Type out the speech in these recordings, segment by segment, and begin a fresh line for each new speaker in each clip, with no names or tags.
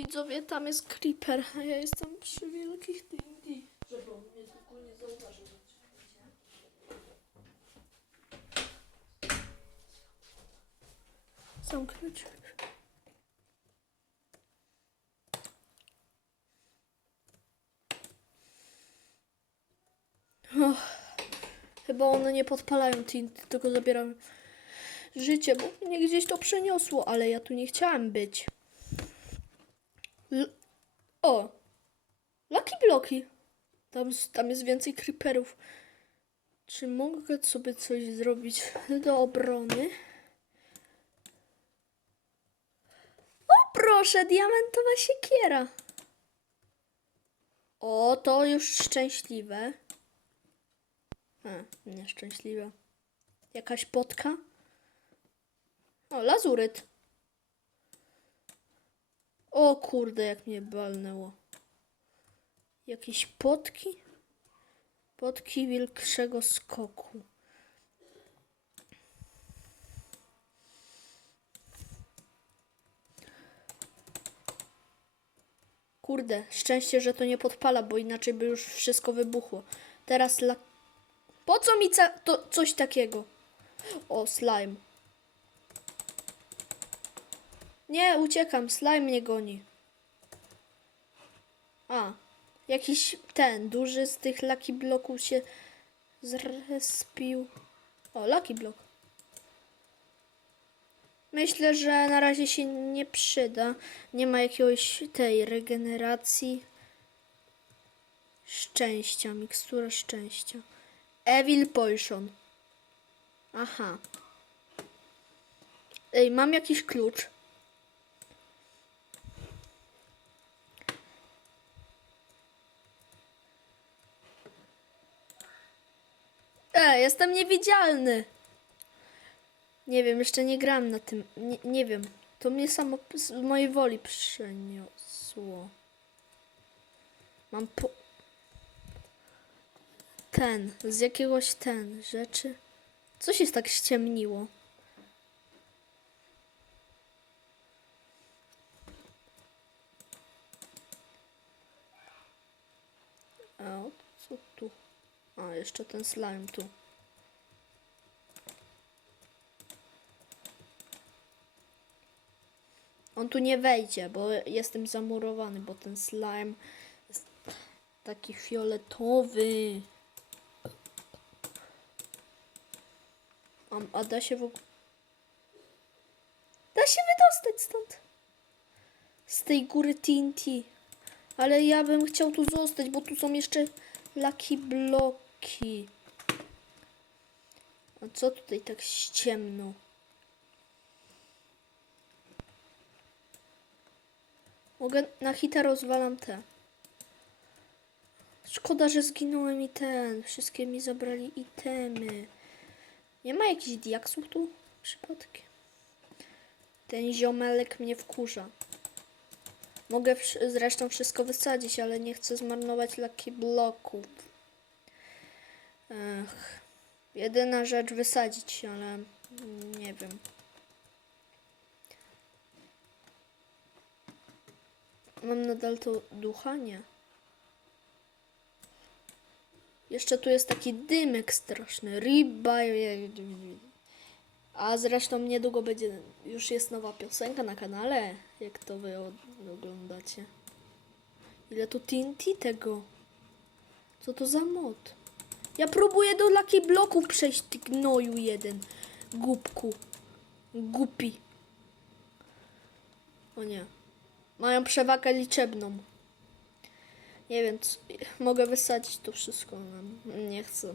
Widzowie, tam jest creeper, a ja jestem przy wielkich TNT. Żeby on mnie tylko nie zauważył. Zamknąć. Och, chyba one nie podpalają TNT, tylko zabierają życie, bo mnie gdzieś to przeniosło, ale ja tu nie chciałem być. L o! Lucky bloki. Tam, tam jest więcej creeperów. Czy mogę sobie coś zrobić do obrony? O proszę, diamentowa siekiera. O, to już szczęśliwe. A, nieszczęśliwe. Jakaś potka? O, lazuryt. O kurde, jak mnie balnęło. Jakieś potki? Potki większego skoku. Kurde, szczęście, że to nie podpala, bo inaczej by już wszystko wybuchło. Teraz la... Po co mi ca... to coś takiego? O, slime. Nie, uciekam, slime mnie goni. A, jakiś ten, duży z tych Lucky Bloków się zrespił. O, Lucky Block. Myślę, że na razie się nie przyda. Nie ma jakiegoś tej regeneracji. Szczęścia, mikstura szczęścia. Evil Potion. Aha. Ej, mam jakiś klucz. E, jestem niewidzialny. Nie wiem, jeszcze nie gram na tym. Nie, nie wiem. To mnie samo z mojej woli przeniosło. Mam po... Ten, z jakiegoś ten rzeczy. Co się tak ściemniło? A o co tu? A, jeszcze ten slime tu. On tu nie wejdzie, bo jestem zamurowany, bo ten slime jest taki fioletowy. A, da się w ogóle... Da się wydostać stąd. Z tej góry TNT. Ale ja bym chciał tu zostać, bo tu są jeszcze Lucky bloki. A co tutaj tak ściemno? Mogę na hita rozwalam te. Szkoda, że zginąłem i ten. Wszystkie mi zabrali itemy. Nie ma jakichś diaksów tu przypadkiem? Ten ziomelek mnie wkurza. Mogę zresztą wszystko wysadzić, ale nie chcę zmarnować laki bloków. Ech. Jedyna rzecz wysadzić, ale nie wiem. Mam nadal to ducha? Nie. Jeszcze tu jest taki dymek straszny. Riba. A zresztą niedługo będzie, już jest nowa piosenka na kanale, jak to wy oglądacie. Ile tu TNT tego? Co to za mod? Ja próbuję do Lucky Bloków przejść, ty gnoju jeden. Głupku. Głupi. O nie. Mają przewagę liczebną. Nie wiem, co, mogę wysadzić to wszystko. ale Nie chcę.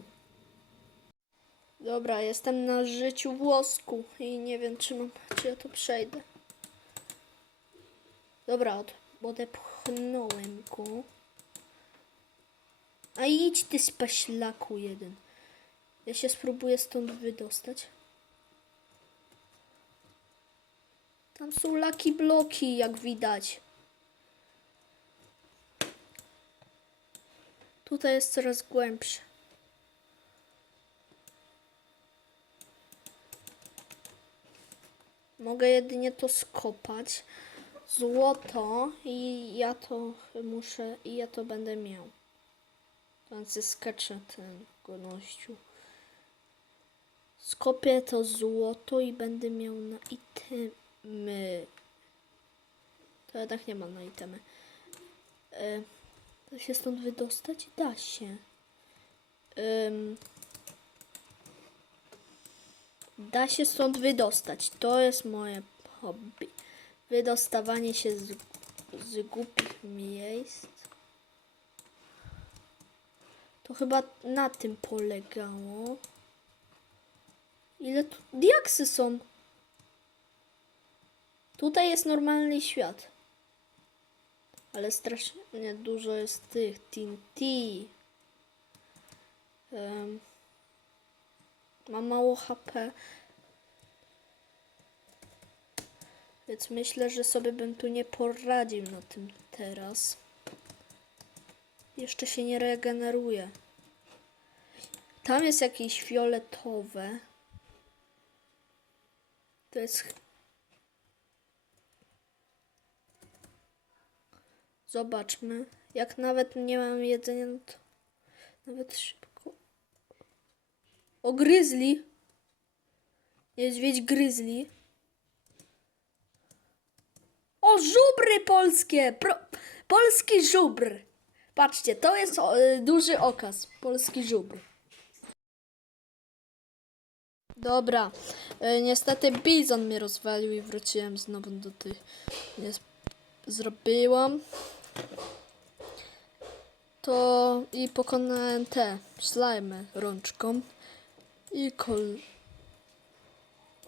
Dobra, jestem na życiu włosku i nie wiem, czy, mam, czy ja to przejdę. Dobra, od, odepchnąłem go. A idź ty spaślaku jeden. Ja się spróbuję stąd wydostać. Tam są laki bloki, jak widać. Tutaj jest coraz głębsze. Mogę jedynie to skopać. złoto i ja to muszę, i ja to będę miał. Pan zeskacze ten gonościu. Skopię to złoto i będę miał na itemy. To jednak nie mam na itemy. E, da się stąd wydostać? Da się. Da się stąd wydostać. To jest moje hobby. Wydostawanie się z, z głupich miejsc. To chyba na tym polegało. Ile tu diaksy są? Tutaj jest normalny świat. Ale strasznie dużo jest tych TNT. Em, mam mało HP. Więc myślę, że sobie bym tu nie poradził na tym teraz. Jeszcze się nie regeneruje. Tam jest jakieś fioletowe. To jest. Zobaczmy. Jak nawet nie mam jedzenia, no to nawet szybko. O gryzli. Niedźwiedź gryzli. O, żubry polskie! Pro, polski żubr. Patrzcie, to jest o, y, duży okaz. Polski żubr. Dobra. Y, niestety bizon mnie rozwalił i wróciłem znowu do tych. Nie zrobiłam. To i pokonałem te slajmy rączką. I kol...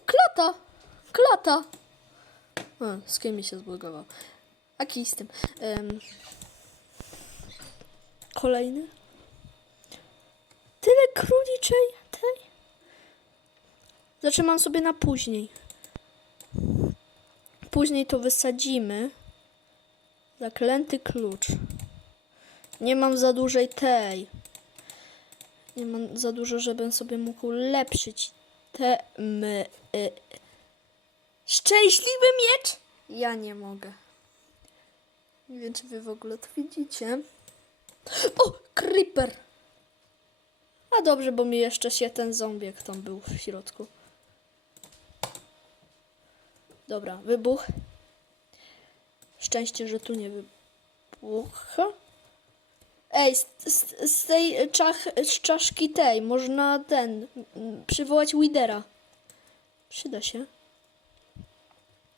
Klata! Klata! A, z kim mi się zbugował? A kij z tym. Em, kolejny. Tyle króliczej tej. Zatrzymam sobie na później. Później to wysadzimy. Zaklęty klucz. Nie mam za dużej tej. Nie mam za dużo, żebym sobie mógł ulepszyć te my. Y, Szczęśliwy miecz? Ja nie mogę. Nie wiem, czy wy w ogóle to widzicie. O, creeper! A dobrze, bo mi jeszcze się ten zombiek tam był w środku. Dobra, wybuch. Szczęście, że tu nie wybucha. Ej, z, z, z tej czach, z czaszki tej można ten mm, przywołać Widera. Przyda się.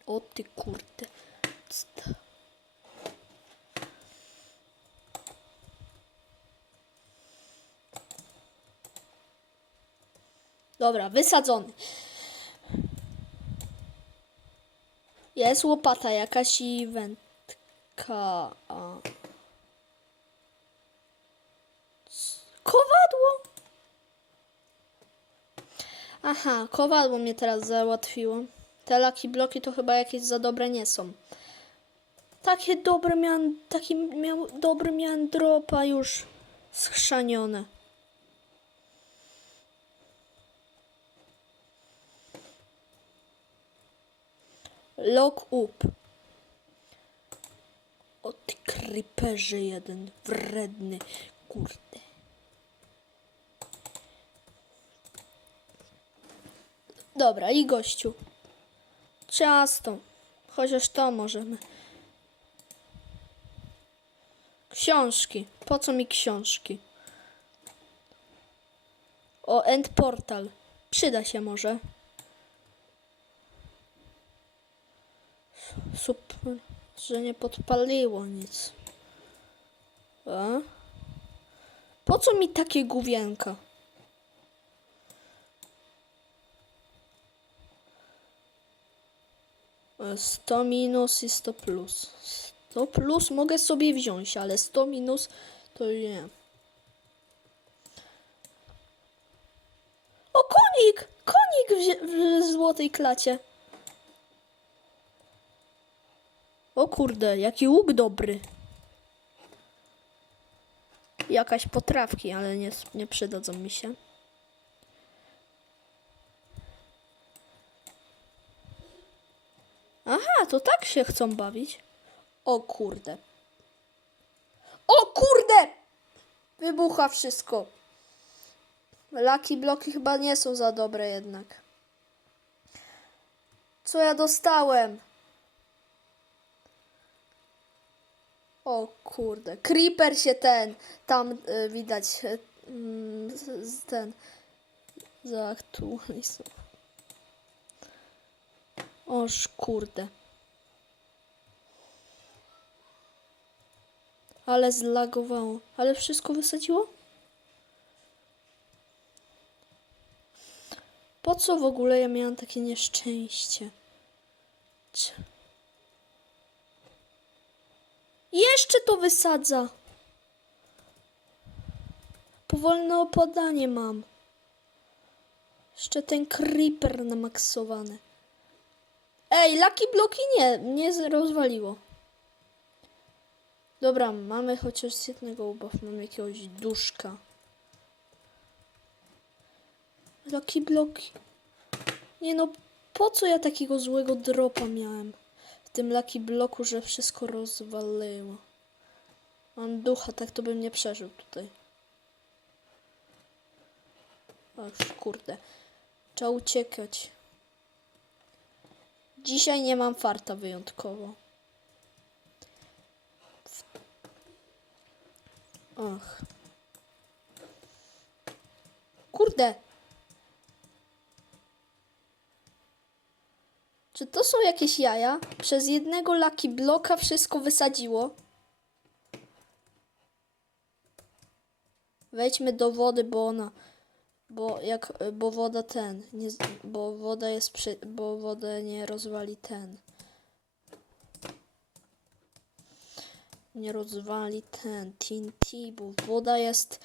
O ty kurde. Dobra, wysadzony. Jest łopata jakaś i wędka. Kowadło! Aha, kowadło mnie teraz załatwiło. Te laki bloki to chyba jakieś za dobre nie są. Takie dobre miałem, taki miał, dobry miałem dropa już schrzanione. Lock up. O ty jeden, wredny, kurde. Dobra, i gościu. Ciasto. Chociaż to możemy. Książki. Po co mi książki? O, End Portal. Przyda się może. Super, że nie podpaliło nic. A? Po co mi takie główienka? 100 minus i 100 plus. 100 plus mogę sobie wziąć, ale 100 minus to nie. O, konik! Konik w, w złotej klacie. O kurde, jaki łuk dobry. Jakaś potrawki, ale nie, nie przydadzą mi się. Aha, to tak się chcą bawić? O kurde. O kurde! Wybucha wszystko. Laki bloki chyba nie są za dobre jednak. Co ja dostałem? O kurde. Creeper się ten. Tam y, widać. y, z ten. Zaaktualizował. Oż kurde. Ale zlagowało. Ale wszystko wysadziło? Po co w ogóle ja miałam takie nieszczęście? Cie- Jeszcze to wysadza. Powolne opadanie mam. Jeszcze ten creeper namaksowany. Ej, Lucky Bloki nie, nie z- rozwaliło. Dobra, mamy chociaż jednego ubaw, mamy jakiegoś duszka. Lucky Bloki. Nie no, po co ja takiego złego dropa miałem? W tym Lucky Bloku, że wszystko rozwaliło. Mam ducha, tak to bym nie przeżył tutaj. Już kurde. Trzeba uciekać. Dzisiaj nie mam farta wyjątkowo. Ach. Kurde. Czy to są jakieś jaja? Przez jednego laki bloka wszystko wysadziło. Wejdźmy do wody, bo ona. Bo jak. Bo woda ten. Nie, bo woda jest przy. Bo wodę nie rozwali ten. Nie rozwali ten TNT, bo woda jest.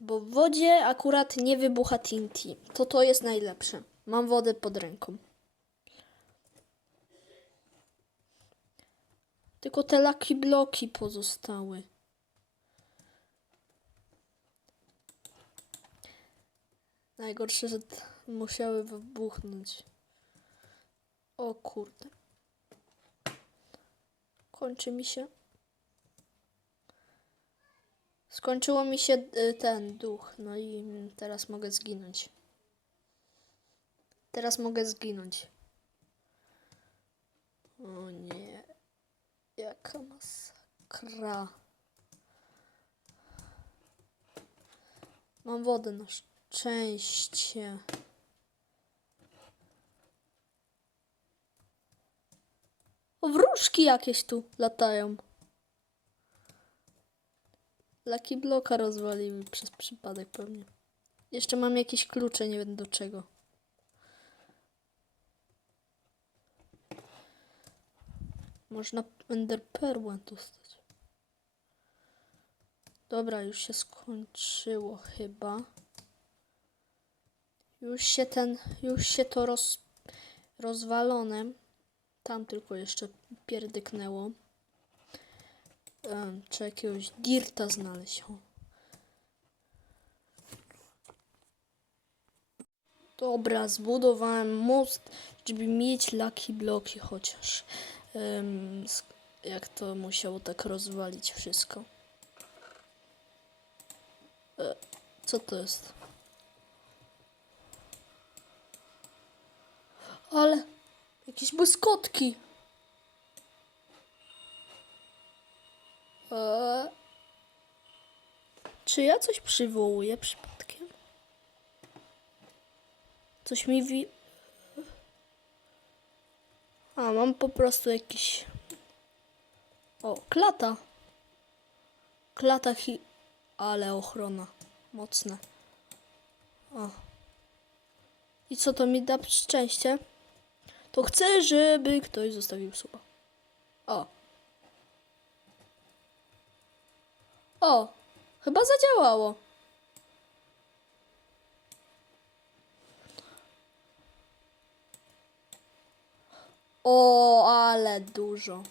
Bo w wodzie akurat nie wybucha TNT. To to jest najlepsze. Mam wodę pod ręką. Tylko te laki bloki pozostały. Najgorsze, że musiały wybuchnąć. O kurde. Kończy mi się. Skończyło mi się y, ten duch. No i teraz mogę zginąć. Teraz mogę zginąć. O nie. Jaka masakra. Mam wodę na szczęście. O, wróżki jakieś tu latają. Lucky bloka rozwaliły przez przypadek pewnie. Jeszcze mam jakieś klucze, nie wiem do czego. Można Ender Perłę dostać. Dobra, już się skończyło chyba. Już się ten, już się to roz, rozwalone. Tam tylko jeszcze pierdyknęło. Um, trzeba jakiegoś dirta znaleźć. Dobra, zbudowałem most, żeby mieć laki bloki chociaż. Jak to musiało tak rozwalić wszystko. E, co to jest? Ale jakieś błyskotki. Eee, czy ja coś przywołuję przypadkiem? Coś mi wi... A, mam po prostu jakiś... O, klata. Klata hi... Ale ochrona. Mocne. O. I co to mi da szczęście? To chcę, żeby ktoś zostawił suba. O. O, chyba zadziałało. O, ale dużo.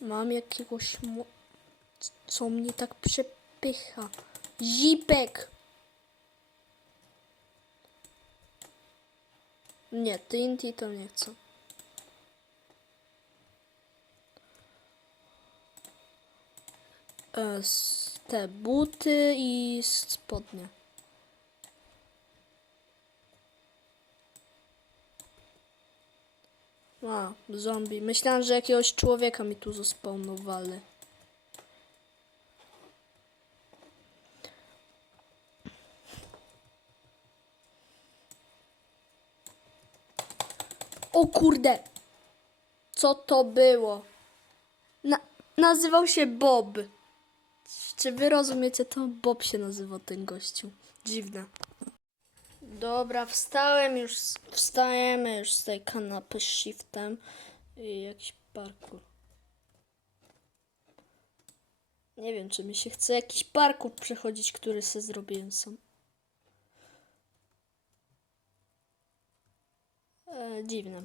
Mam jakiegoś, mo- co mnie tak przepycha. Zipek. Nie, TNT to nie chcę. S- te buty i spodnie. A, zombie. Myślałem, że jakiegoś człowieka mi tu zaspawnowali. O kurde! Co to było? Na nazywał się Bob. Czy wy rozumiecie to? Bob się nazywał ten gościu. Dziwne. Dobra, wstałem już, wstajemy już z tej kanapy z shiftem i jakiś parkour. Nie wiem, czy mi się chce jakiś parkour przechodzić, który sobie zrobiłem sam. E, dziwne.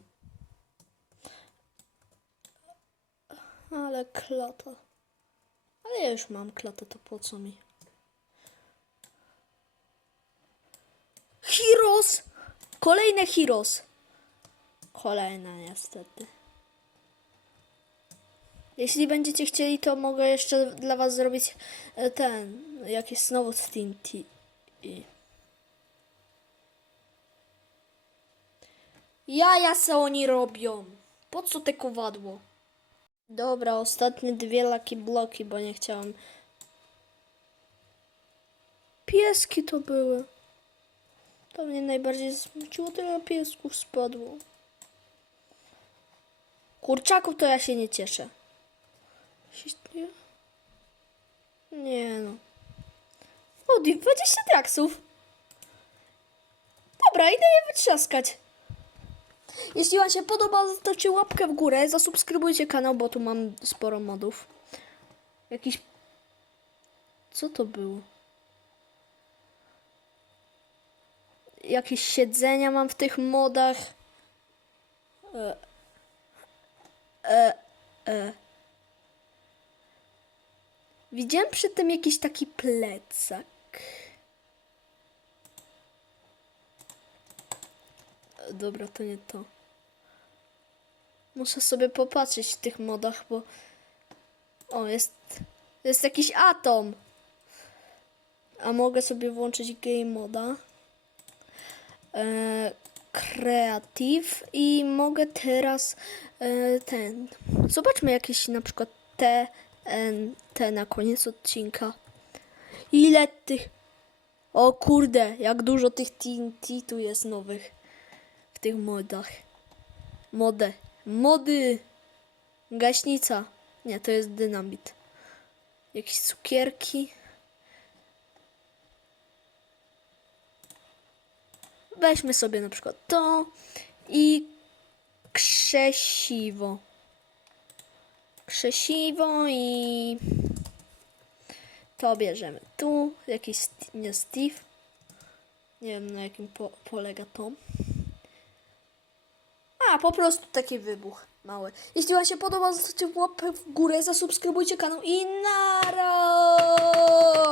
Ale klata. Ale ja już mam klatę, to po co mi? Heroes! Kolejne Heroes. Kolejne niestety. Jeśli będziecie chcieli, to mogę jeszcze dla was zrobić e, ten, jakiś znowu TNT. I... Jaja se oni robią. Po co te kowadło? Dobra, ostatnie dwie laki bloki, bo nie chciałam. Pieski to były. To mnie najbardziej zmuciło, tyle piesków spadło. Kurczaków to ja się nie cieszę. Nie no. O, 20 traksów. Dobra, idę je wytrzaskać. Jeśli Wam się podoba, zostawcie łapkę w górę, zasubskrybujcie kanał, bo tu mam sporo modów. Jakiś... Co to było? Jakieś siedzenia mam w tych modach. E, e, e. Widziałem przy tym jakiś taki plecak. Dobra, to nie to. Muszę sobie popatrzeć w tych modach, bo... O, jest... Jest jakiś atom. A mogę sobie włączyć game moda. E, Creative i mogę teraz e, ten. Zobaczmy jakieś na przykład te, en, te na koniec odcinka. Ile tych. O kurde, jak dużo tych TNT tu jest nowych w tych modach. Modę. Mody. Gaśnica. Nie, to jest dynamit. Jakieś cukierki. Weźmy sobie na przykład to i krzesiwo. Krzesiwo i to bierzemy tu. Jakiś nie Steve. Nie wiem na jakim po polega to. A, po prostu taki wybuch mały. Jeśli Wam się podoba, zostawcie łapę w górę, zasubskrybujcie kanał i nara!